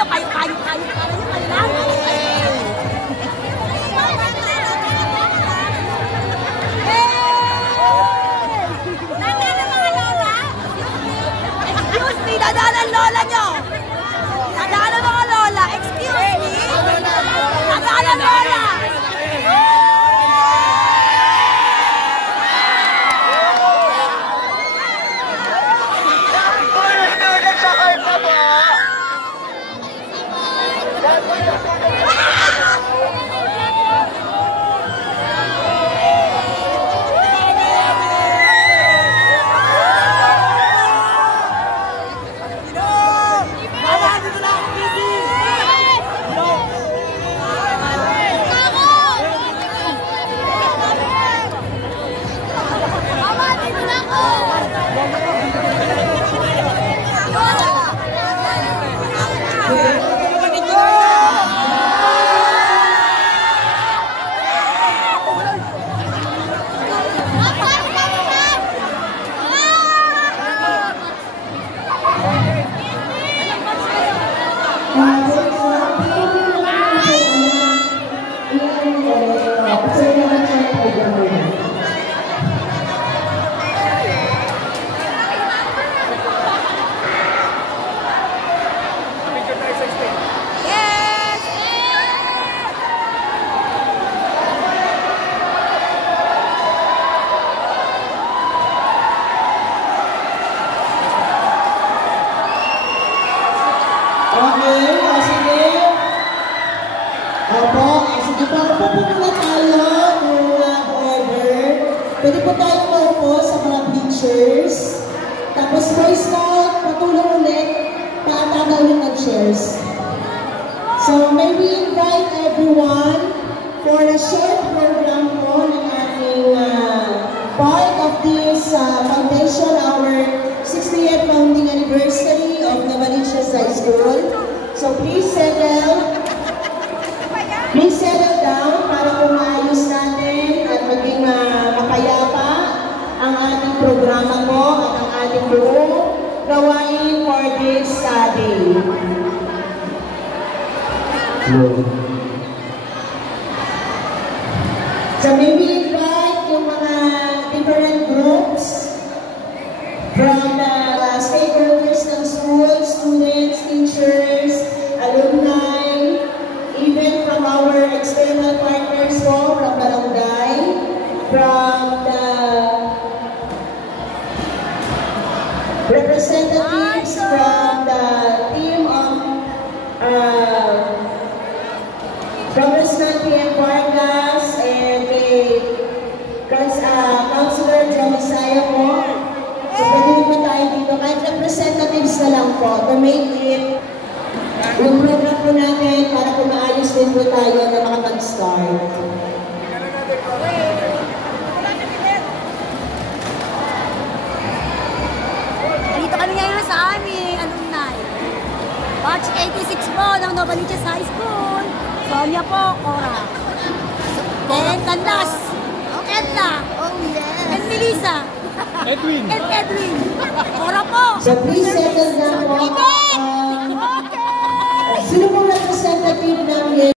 nyo, kayo lang. Excuse me, dadaan ang lola nyo. Dadaan ang mga lola. Excuse me. Dadaan ang lola. Pwede po tayo maupo sa mga bleachers. Tapos Boy Scout, patulong ulit, paataga ulit ng chairs. So may we invite everyone for a short program po ng ating part of this foundation, our 60th founding anniversary of Novaliches High School. So please settle down para pumayos natin at maging mapayapa ang ating programa po at ang ating buong gawain for this day. So maybe invite yung mga different groups from the stakeholders ng school, students, teachers, alumni, even from our external partners po, from barangay, from the representatives from the team of Congressman P.M. Vargas and Councilor John Isaya po. So pwede rin pa tayo dito, kahit representatives na lang po, to make it yung program po natin para po maayos din po tayo na makapag-start. Dito kami ngayon sa aming alumni. Batch 86 po ng Novaliches High School. Sonia po, Cora. Then Candas, Edna, and Melissa. Edwin. And Edwin. Cora po. So please settle down po.